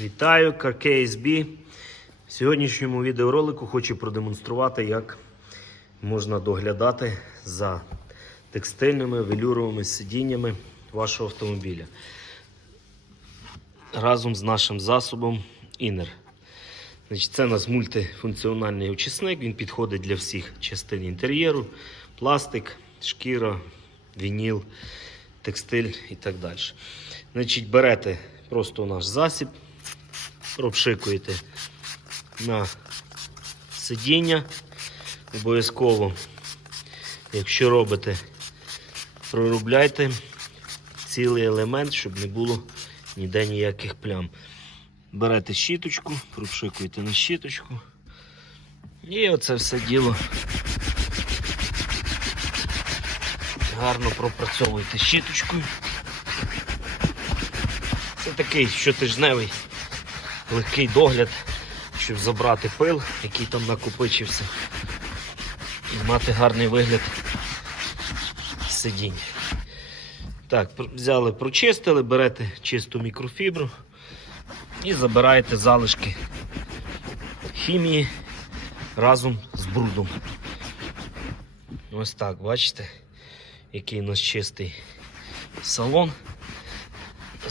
Вітаю, KSB. В сьогоднішньому відеоролику хочу продемонструвати, як можна доглядати за текстильними велюровими сидіннями вашого автомобіля разом з нашим засобом Inner. Значить, це у нас мультифункціональний очисник, він підходить для всіх частин інтер'єру, пластик, шкіра, вініл, текстиль і так далі. Значить, берете просто наш засіб, пропшикуєте на сидіння. Обов'язково, якщо робите, проробляйте цілий елемент, щоб не було ніде ніяких плям. Берете щіточку, пропшикуєте на щіточку. І оце все діло гарно пропрацьовуєте щіточкою. Це такий щотижневий легкий догляд, щоб забрати пил, який там накопичився, і мати гарний вигляд сидінь. Так, взяли, прочистили, берете чисту мікрофібру і забираєте залишки хімії разом з брудом. Ось так, бачите, який у нас чистий салон.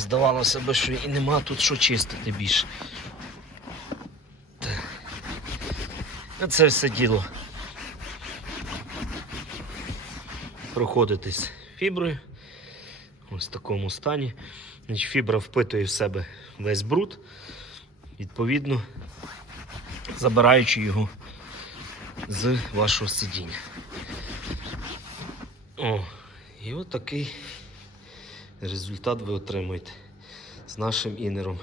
Здавалося б, що і нема тут що чистити більше. Це все діло. Проходитись фіброю. Ось в такому стані. Фібра впитує в себе весь бруд, відповідно, забираючи його з вашого сидіння. О, і от такий результат ви отримуєте з нашим інером.